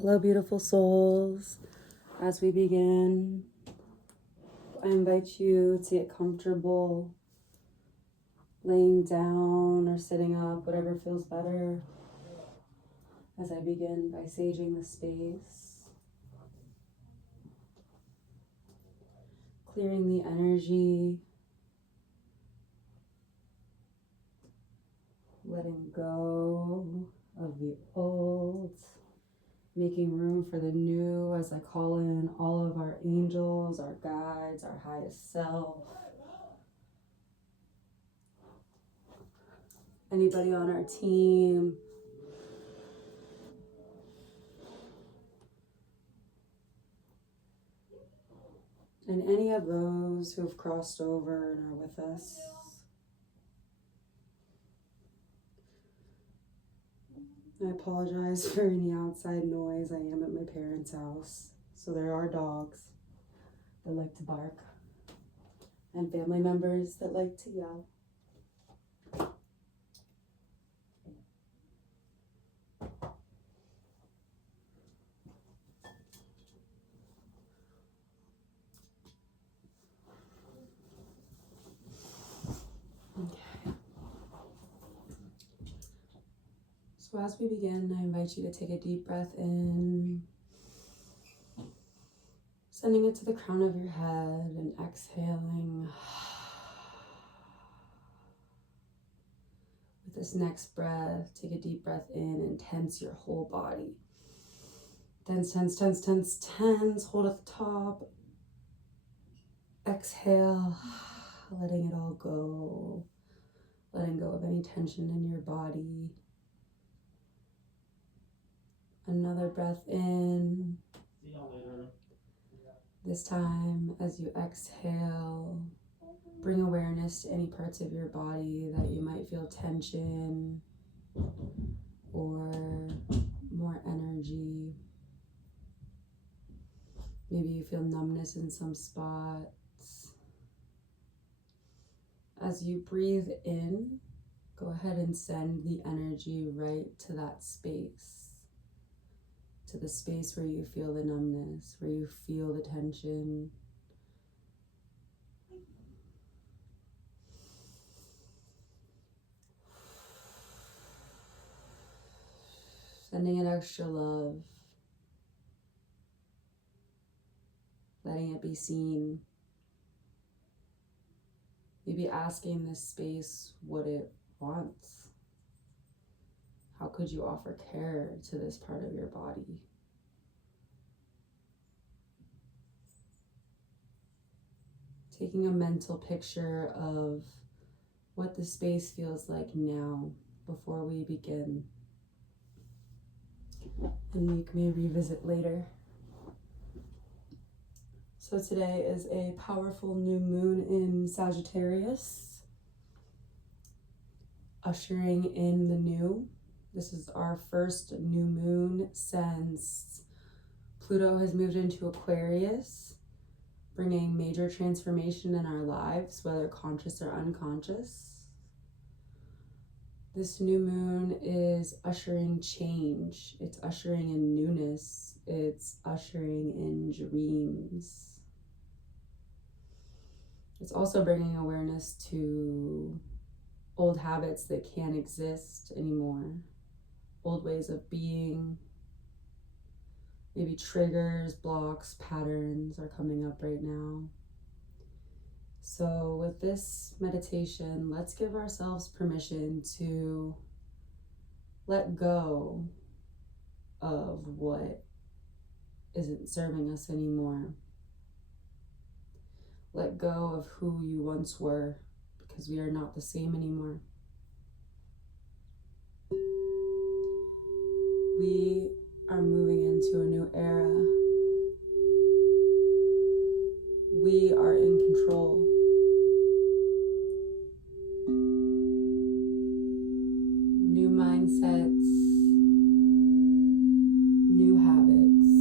Hello, beautiful souls. As we begin, I invite you to get comfortable, laying down or sitting up, whatever feels better, as I begin by saging the space, clearing the energy, letting go of the old, making room for the new as I call in all of our angels, our guides, our highest self. Anybody on our team, and any of those who have crossed over and are with us. I apologize for any outside noise. I am at my parents' house, so there are dogs that like to bark and family members that like to yell. So as we begin, I invite you to take a deep breath in, sending it to the crown of your head and exhaling. With this next breath, take a deep breath in and tense your whole body. Tense, tense, tense, tense, tense. Hold at the top. Exhale, letting it all go. Letting go of any tension in your body. Another breath in. See y'all later. This time, as you exhale, bring awareness to any parts of your body that you might feel tension or more energy. Maybe you feel numbness in some spots. As you breathe in, go ahead and send the energy right to that space. To the space where you feel the numbness, where you feel the tension. Sending it extra love. Letting it be seen. Maybe asking this space what it wants. How could you offer care to this part of your body? Taking a mental picture of what the space feels like now before we begin. And we may revisit later. So today is a powerful new moon in Sagittarius, ushering in the new. This is our first new moon since Pluto has moved into Aquarius, bringing major transformation in our lives, whether conscious or unconscious. This new moon is ushering change. It's ushering in newness. It's ushering in dreams. It's also bringing awareness to old habits that can't exist anymore. Old ways of being, maybe triggers, blocks, patterns are coming up right now. So with this meditation, let's give ourselves permission to let go of what isn't serving us anymore. Let go of who you once were, because we are not the same anymore. We are moving into a new era. We are in control. New mindsets, new habits,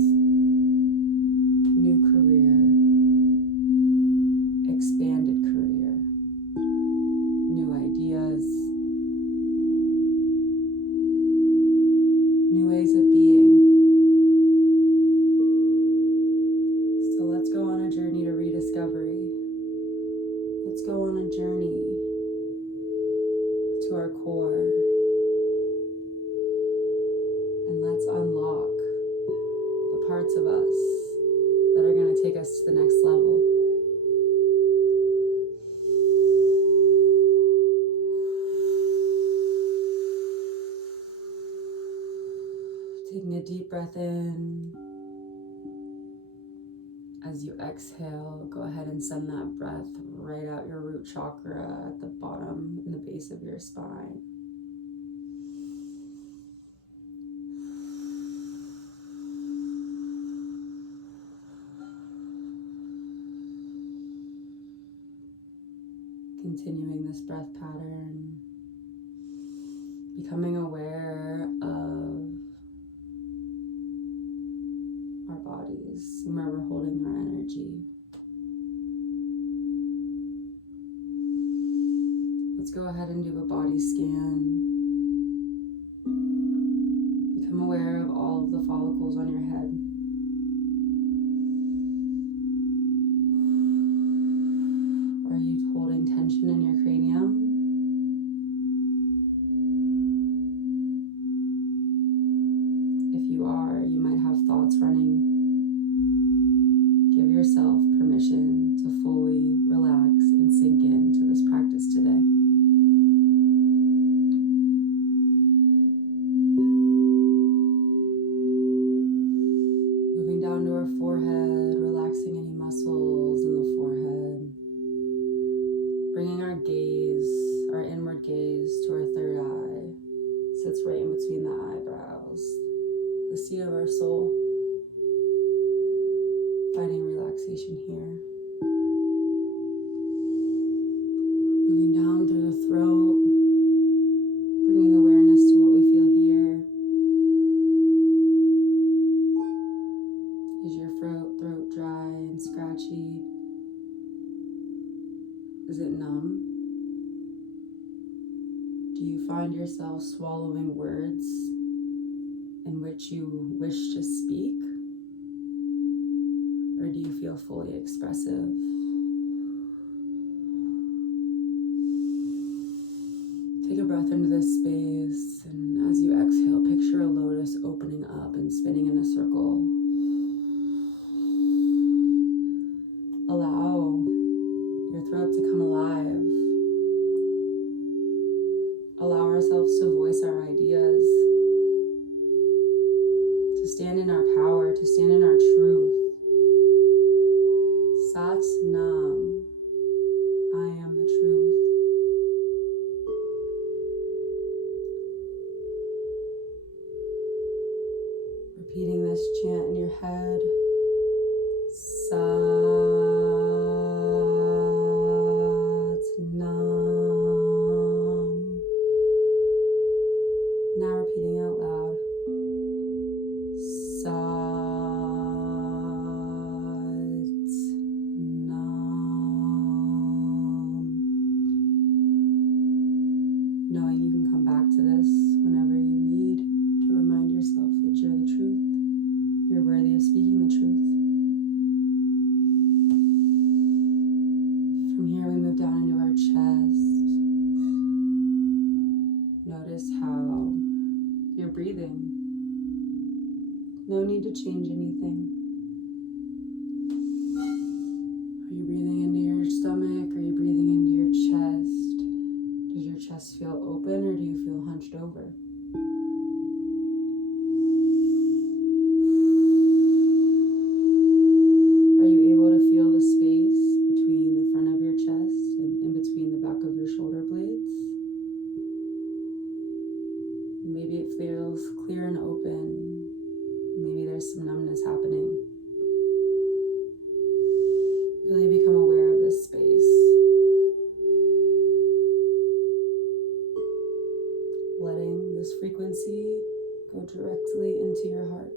new career, expanded career, new ideas, new ways of being. parts of us that are going to take us to the next level. Taking a deep breath in. As you exhale, go ahead and send that breath right out your root chakra at the bottom in the base of your spine. Continuing this breath pattern, becoming aware of our bodies and where we're holding our energy. Let's go ahead and do a body scan. Become aware of all of the follicles on your head. Are you holding tension in your cranium? If you are, you might have thoughts running. Give yourself permission to fully relax and sink into this practice today. Moving down to our forehead, relaxing any muscles in the forehead. Bringing our gaze, our inward gaze, to our third eye. Sits right in between the eyebrows, the seat of our soul. Finding relaxation here. Moving down through the throat, bringing awareness to what we feel here. Is your throat dry and scratchy? Is it numb? Do you find yourself swallowing words in which you wish to speak? Or do you feel fully expressive? Take a breath into this space, and as you exhale, picture a lotus opening up and spinning in a circle. Allow your throat to come alive. Allow ourselves to voice our ideas, to stand in our power, to stand in our truth. Sat Nam, I am the truth. Repeating this chant in your head. Sat Nam. Now repeating out loud. Sat. Knowing you can come back to this whenever you need to remind yourself that you're the truth. You're worthy of speaking the truth. From here we move down into our chest. Notice how you're breathing. No need to change anything. Are you breathing into your stomach? Are you breathing into your chest? Does your chest feel open or do you feel hunched over? Are you able to feel the space between the front of your chest and in between the back of your shoulder blades? Maybe it feels clear and open. Maybe there's some numbness happening. Really become aware of this space. Letting this frequency go directly into your heart.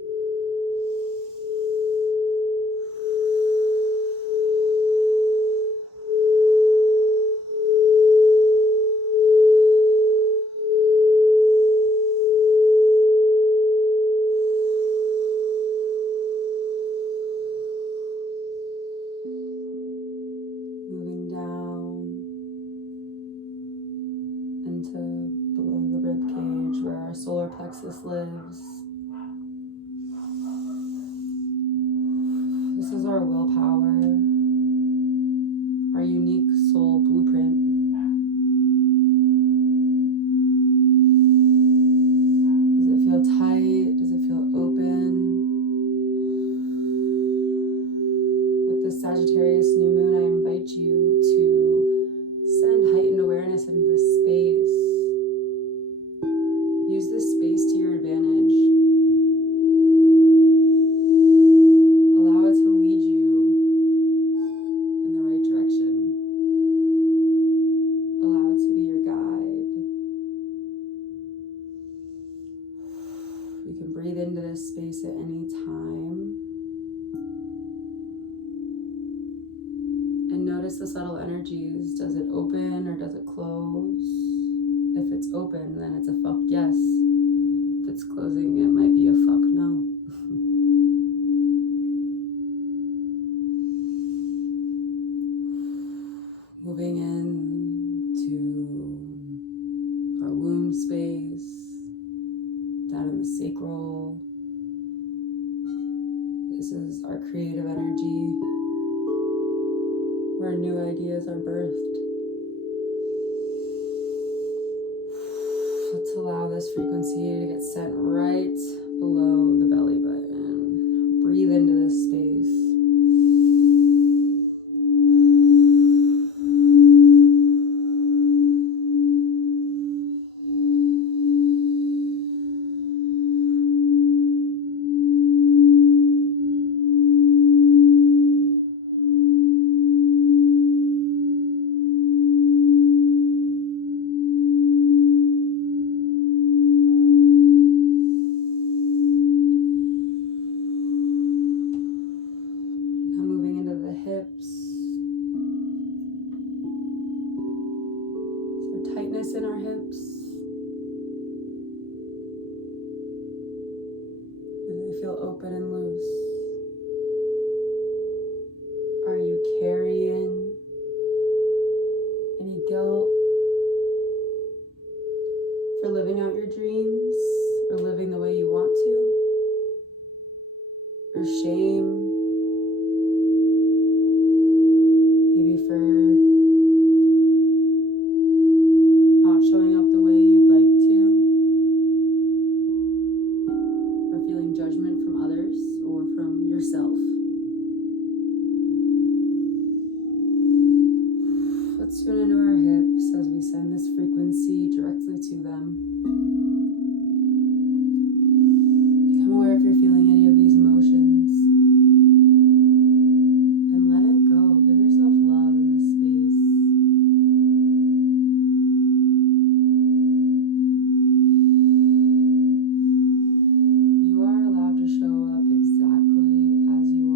Moving down into below the rib cage where our solar plexus lives. This is our willpower, our unique soul blueprint. Does it feel tight? Does it feel open? With the Sagittarius new moon, I invite you to send heightened awareness into this space. Use this space to your advantage. Allow it to lead you in the right direction. Allow it to be your guide. You can breathe into this space at any time. And notice the subtle energies. Does it open or does it close? If it's open, then it's a fuck yes. If it's closing, it might be a fuck no. Moving into our womb space, down in the sacral. This is our creative energy, where new ideas are birthed. Let's allow this frequency to get sent right below the belly button. Breathe into this space. In our hips. Do they feel open and loose? Are you carrying any guilt for living out your dreams or living the way you want to? Or shame? Maybe for showing up the way you'd like to, or feeling judgment from others or from yourself. Let's tune into our hips as we send this frequency directly to them. Become aware if you're feeling any of these emotions, and let it go. Give yourself love in this space. Show up exactly as you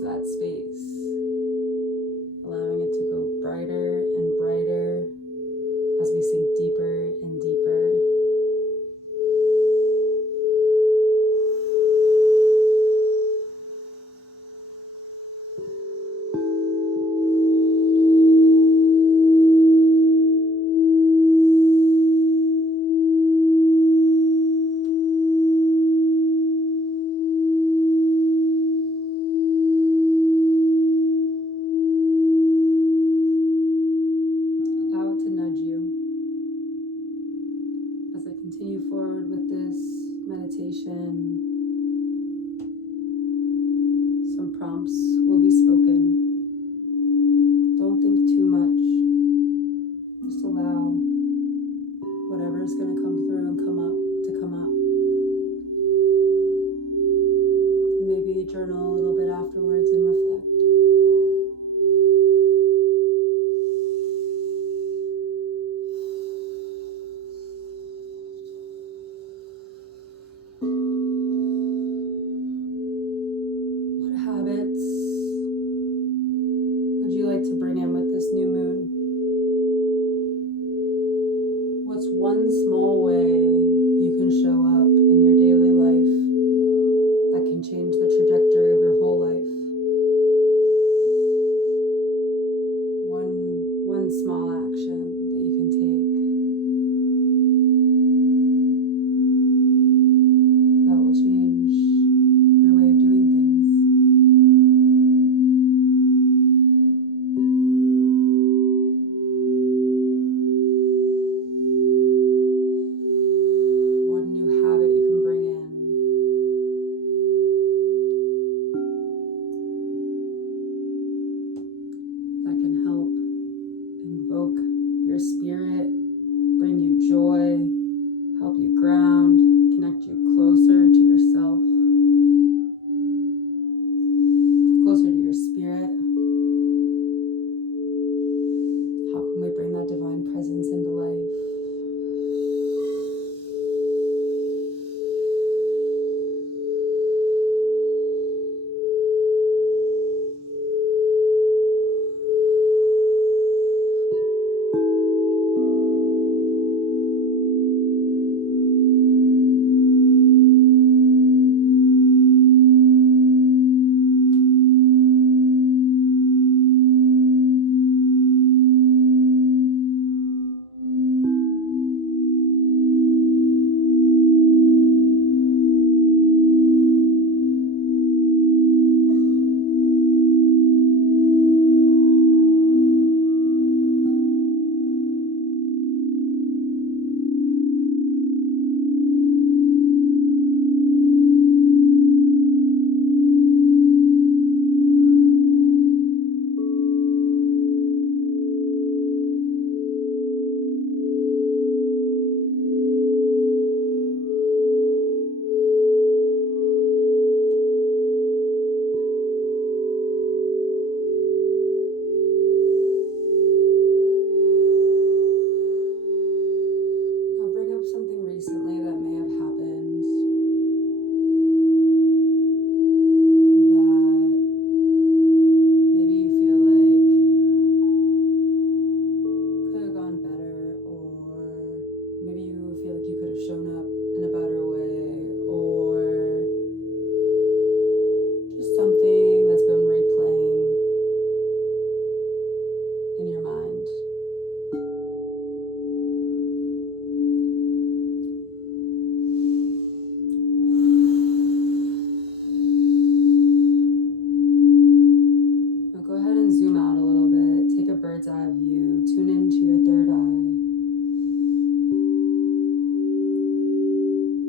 that space, allowing it to go brighter and brighter as we sink deeper and deeper. Continue forward with this meditation. Some prompts will be spoken. Don't think too much. Just allow whatever is going to come through and come up to come up. Maybe journal a little bit afterwards and reflect. To bring in with this new moon? What's one small way you can show up in your daily life that can change the trajectory of your whole life? One small action that you can take that will change your way of doing things. Your spirit, bring you joy, help you ground, connect you closer to yourself, closer to your spirit. How can we bring that divine presence into life? bird's eye view. Tune into your third eye.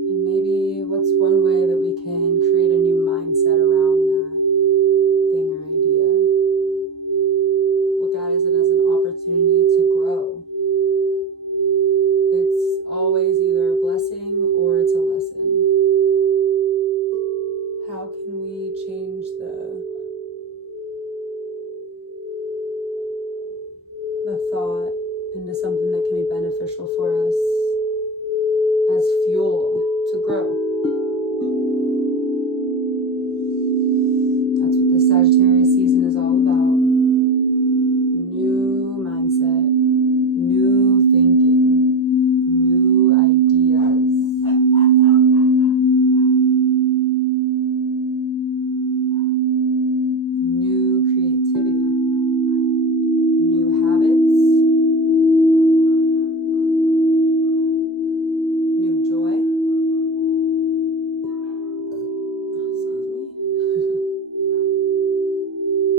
And maybe what's one way that we can create a new mindset around that thing or idea? Look at it as an opportunity to grow. It's always either a blessing or it's a lesson. How can we change the thought into something that can be beneficial for us as fuel to grow? That's what the Sagittarius season is all about new mindset, new thinking, new ideas. New creativity, new habits, new joy. Excuse me.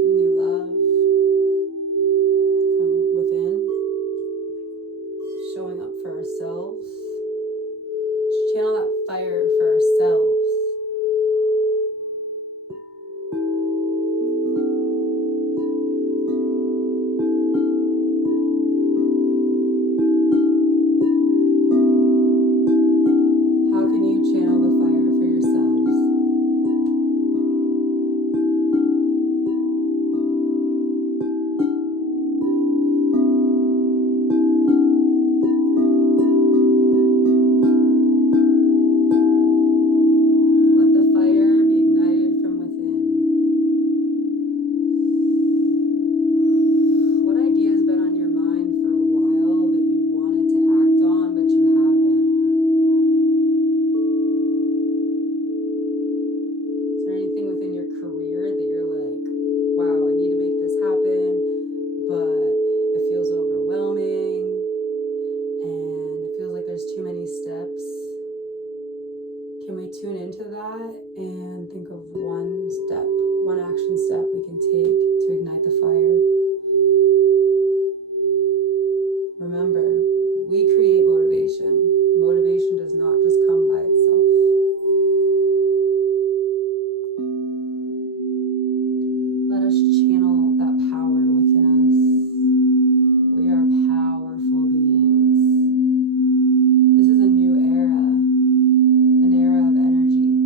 New love from within. Showing up for ourselves. Channel that fire for ourselves. How can you channel the fire for yourselves? Let the fire be ignited from within. What idea has been on your mind for a while that you wanted to act on but you haven't? Is there anything within your career that you're like, wow, I need to make this happen, but it feels overwhelming and it feels like there's too many steps? Can we tune into that and think of one step, one action step we can take to ignite the fire? Remember, we create motivation. Motivation does not just come by itself. Let us channel that power within us. We are powerful beings. This is a new era, an era of energy.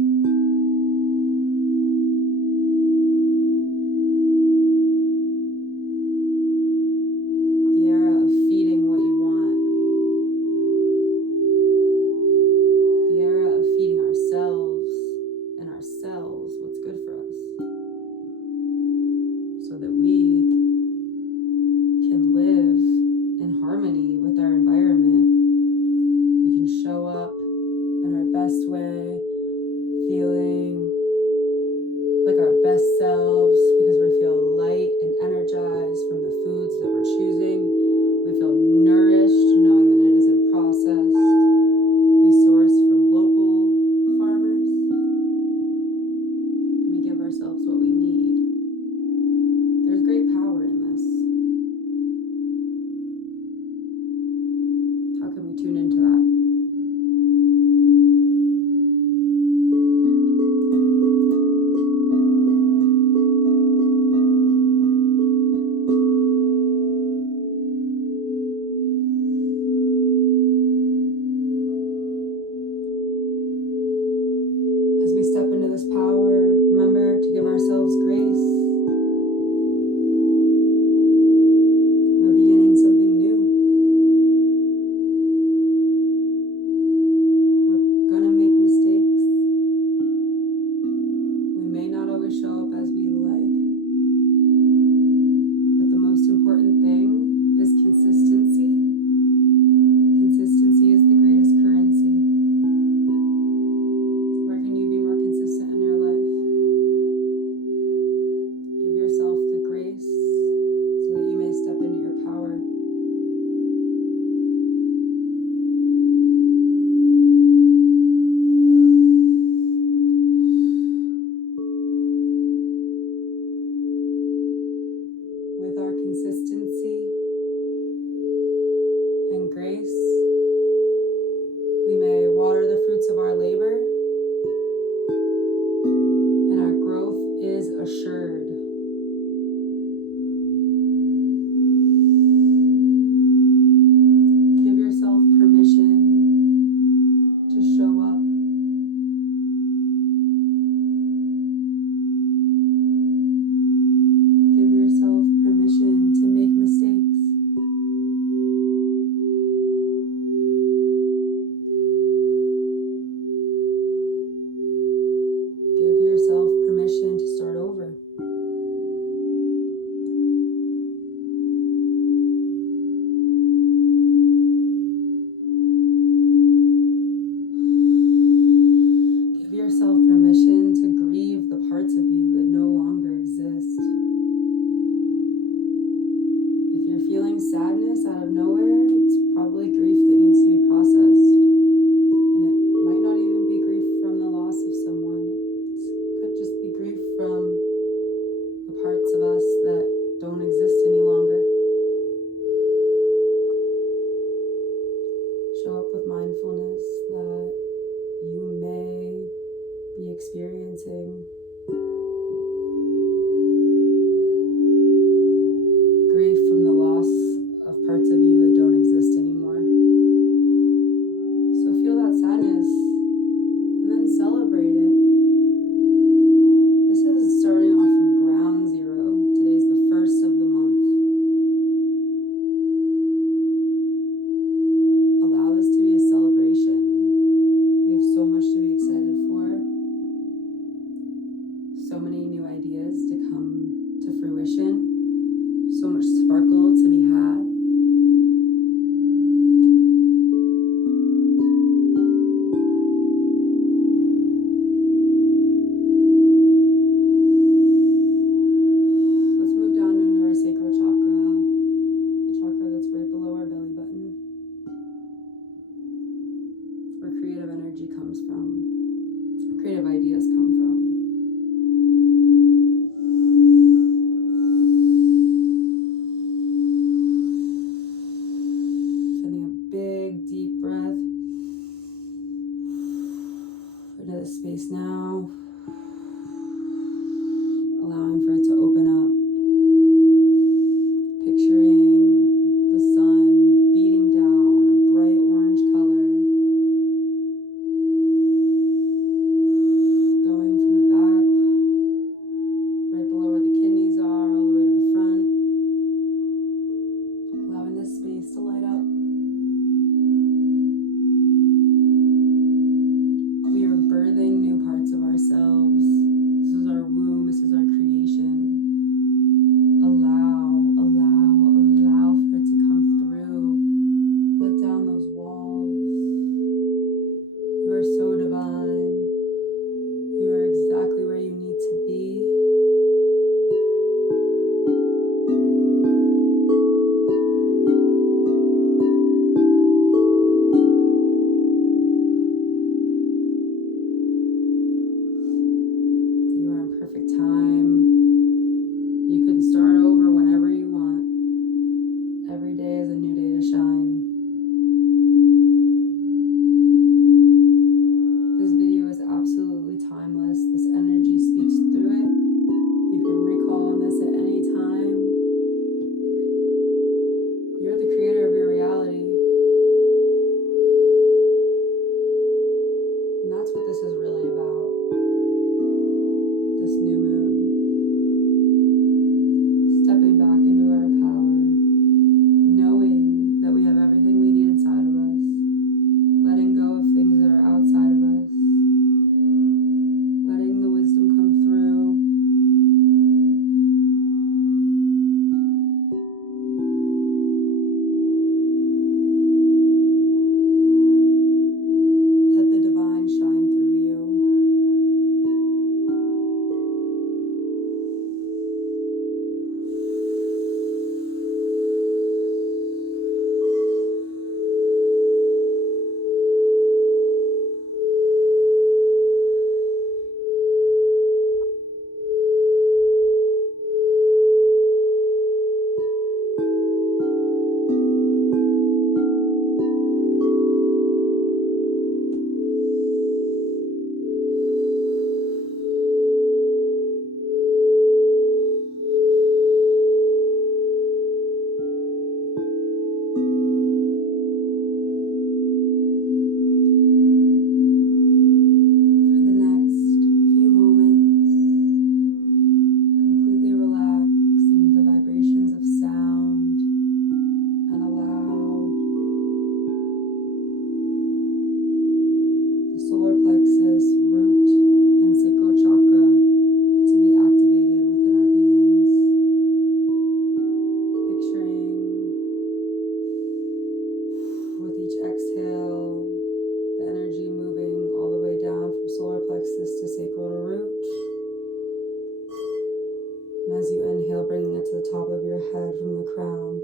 And as you inhale, bringing it to the top of your head from the crown,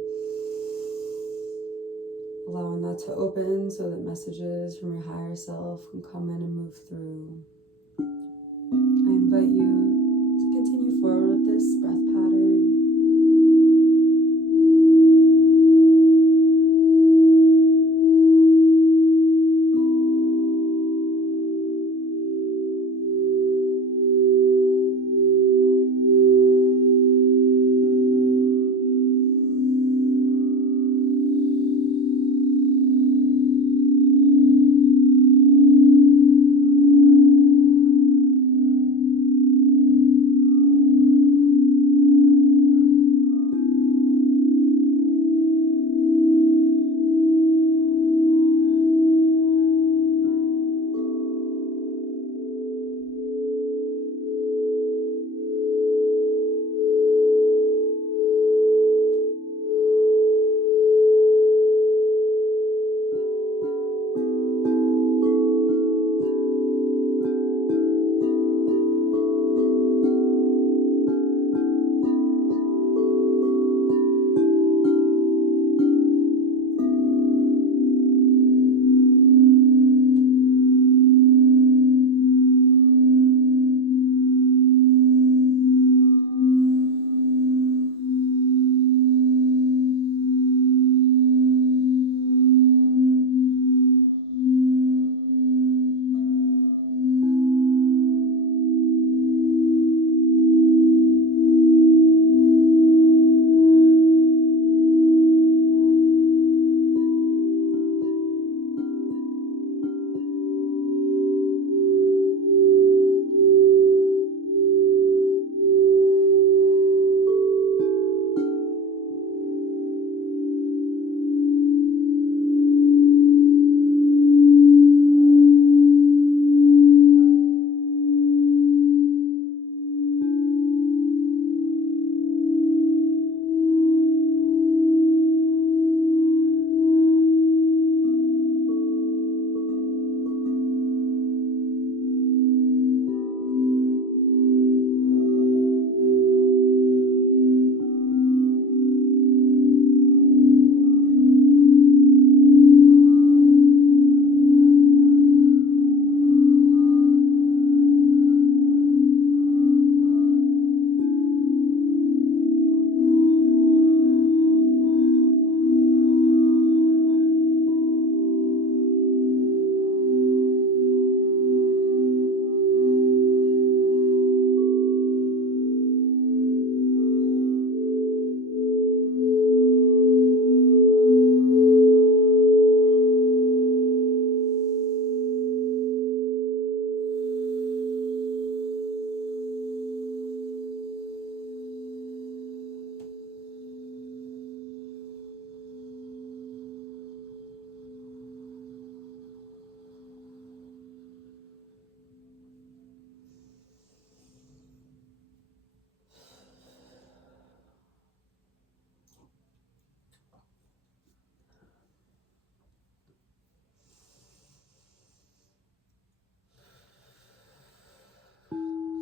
allowing that to open so that messages from your higher self can come in and move through. I invite you to continue forward with this breath pattern.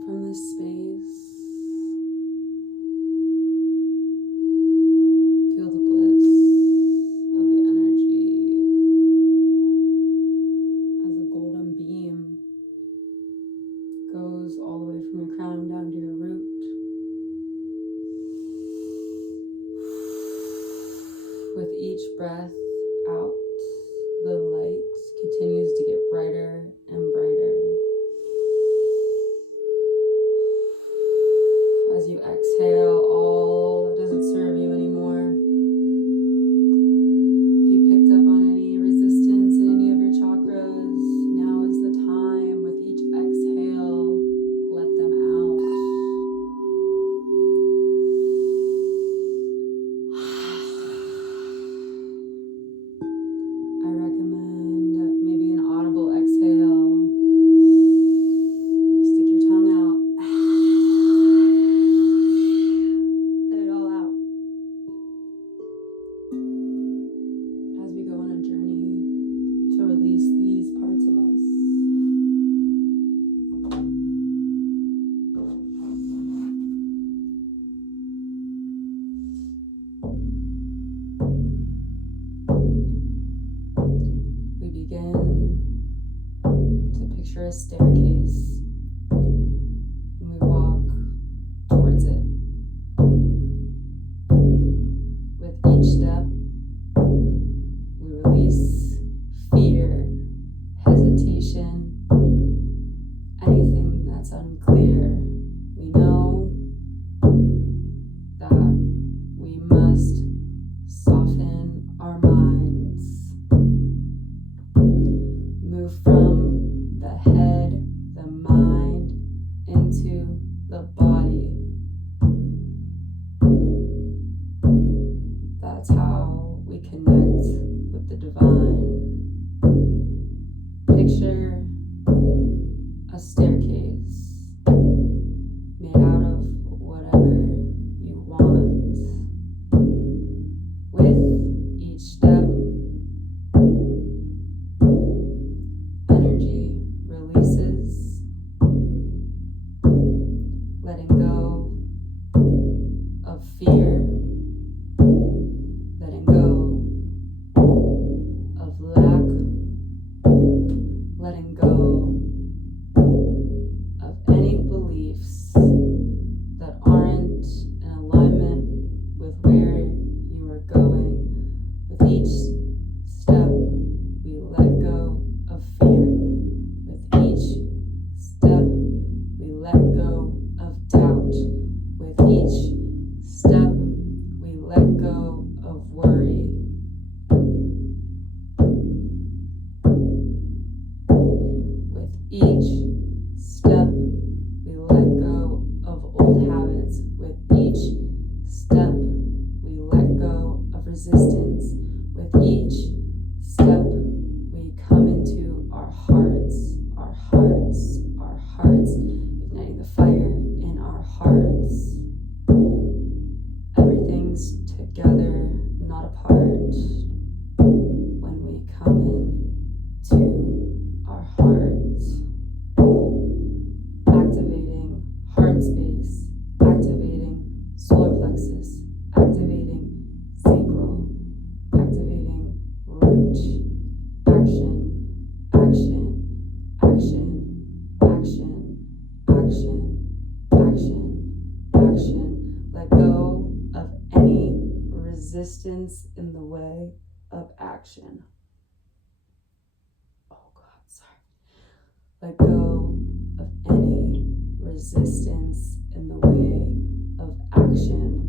From this space, feel the bliss of the energy as a golden beam goes all the way from your crown down to your root. With each breath out, the light continues to get brighter and brighter. As you exhale all that doesn't serve you anymore. If you picked up on any resistance in any of your chakras, now is the time. With each exhale, let them out. I recommend maybe an audible exhale. Maybe stick your tongue out. a staircase, and we walk towards it. With each step, we release fear, hesitation, anything that's unclear. We know that we must soften our minds, move from the head, the mind, into the body. That's how we connect with the divine. Picture a staircase made out of whatever you want. With each step, energy releases, letting go of fear, letting go of lack, letting go of any beliefs that aren't in alignment with where you are going. With each step, we let go of fear. With each step, we let go of doubt. With each step, we let go of worry. With each step, we let go of old habits. With each step, we let go of resistance. With each step, we come into our hearts, our hearts, our hearts, igniting the fire in our hearts. Everything's together, not apart. When we come in to our hearts, activating heart space, activating solar plexus, activating sacral, activating root, action, action, action, action, action, action, action. Let go of any resistance in the way of action. Oh God, sorry. Let go of any resistance in the way of action.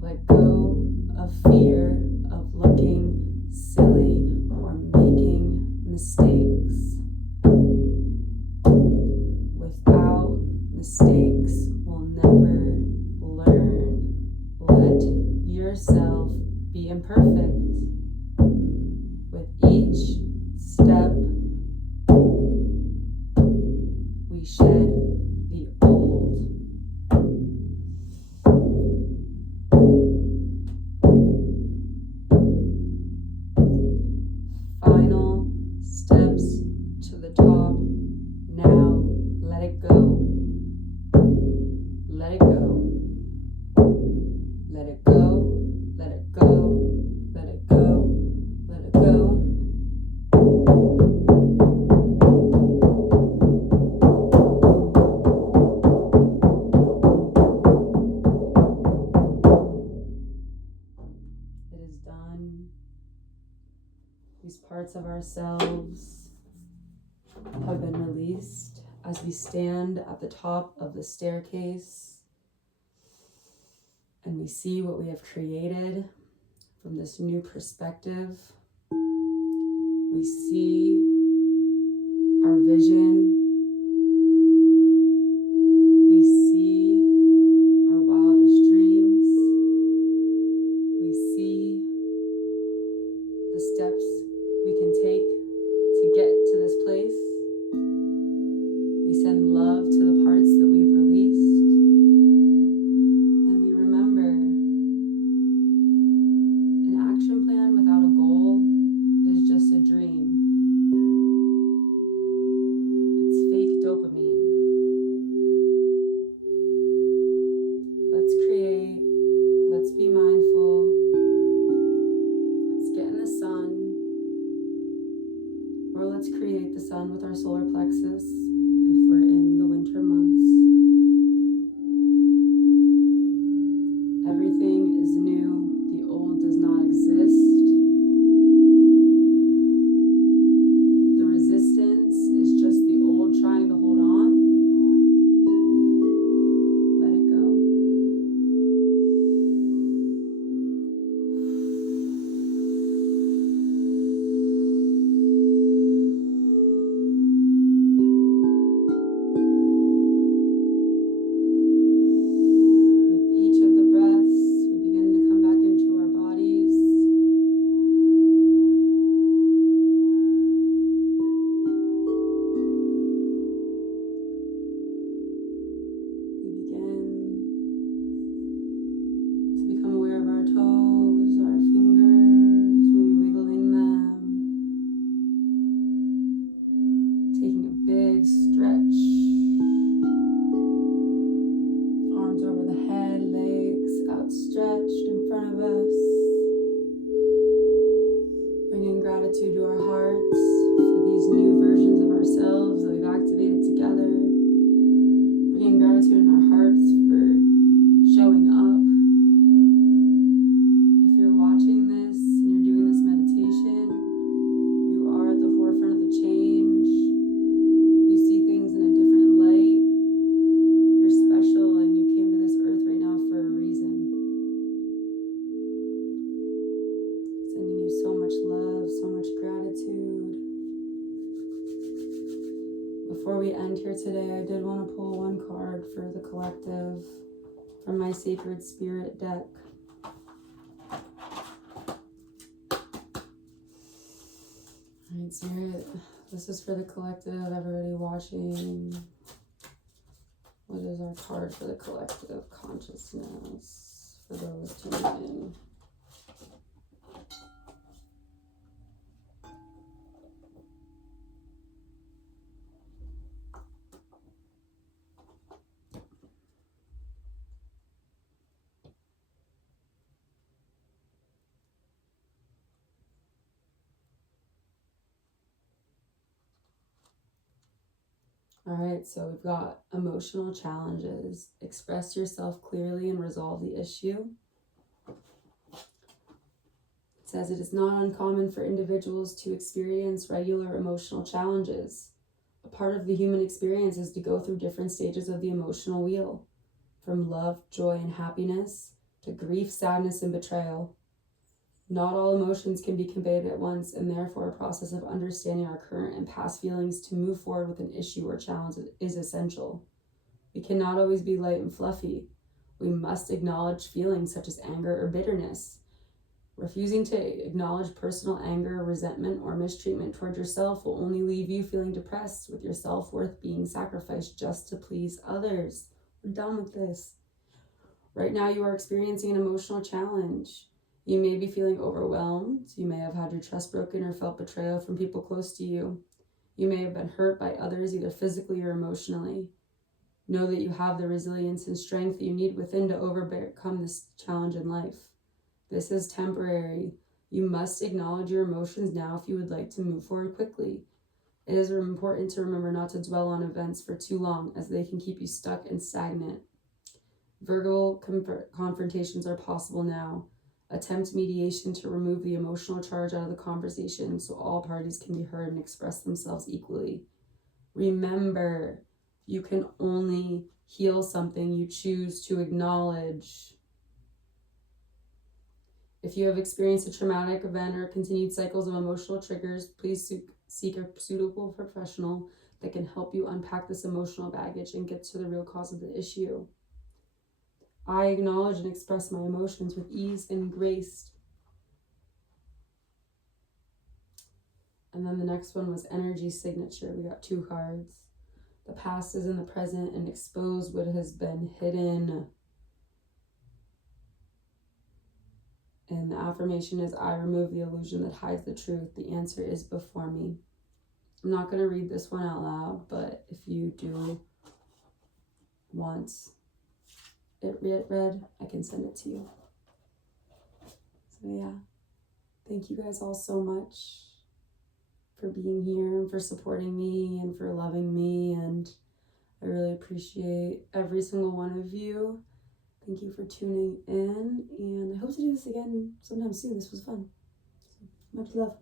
Let go of fear of looking silly or making mistakes. Without mistakes, we'll never learn. Let yourself be imperfect. With each step, we shed the old. Final steps to the top. Now let it go. Let it go. Let it go. Let it go. Let it go. Let it go. It is done. These parts of ourselves have been released as we stand at the top of the staircase and we see what we have created from this new perspective. We see our vision. We see our wildest dreams. We see the steps we can take to get to this place. We send love to the parts that we've released. And we remember an action plan without a goal is just a dream. It's gratitude to our hearts for these new versions of ourselves that we've activated together. Bringing gratitude in our hearts for showing up. If you're watching this and you're doing this meditation, you are at the forefront of the change. You see things in a different light. You're special and you came to this earth right now for a reason. Sending you so much love, so much gratitude. Before we end here today, I did want to pull one card for the collective from my Sacred Spirit deck. Alright, Spirit, this is for the collective, everybody watching. What is our card for the collective consciousness for those tuning in? All right, so we've got emotional challenges. Express yourself clearly and resolve the issue. It says it is not uncommon for individuals to experience regular emotional challenges. A part of the human experience is to go through different stages of the emotional wheel, from love, joy, and happiness to grief, sadness, and betrayal. Not all emotions can be conveyed at once, and therefore a process of understanding our current and past feelings to move forward with an issue or challenge is essential. We cannot always be light and fluffy. We must acknowledge feelings such as anger or bitterness. Refusing to acknowledge personal anger, resentment, or mistreatment toward yourself will only leave you feeling depressed, with your self-worth being sacrificed just to please others. We're done with this. Right now you are experiencing an emotional challenge. You may be feeling overwhelmed. You may have had your trust broken or felt betrayal from people close to you. You may have been hurt by others, either physically or emotionally. Know that you have the resilience and strength that you need within to overcome this challenge in life. This is temporary. You must acknowledge your emotions now if you would like to move forward quickly. It is important to remember not to dwell on events for too long, as they can keep you stuck and stagnant. Verbal confrontations are possible now. Attempt mediation to remove the emotional charge out of the conversation so all parties can be heard and express themselves equally. Remember, you can only heal something you choose to acknowledge. If you have experienced a traumatic event or continued cycles of emotional triggers, please seek a suitable professional that can help you unpack this emotional baggage and get to the real cause of the issue. I acknowledge and express my emotions with ease and grace. And then the next one was energy signature. We got 2 cards. The past is in the present and expose what has been hidden. And the affirmation is, I remove the illusion that hides the truth. The answer is before me. I'm not going to read this one out loud, but if you do want it read, I can send it to you. So yeah, thank you guys all so much for being here and for supporting me and for loving me, and I really appreciate every single one of you. Thank you for tuning in, and I hope to do this again sometime soon. This was fun. So much love.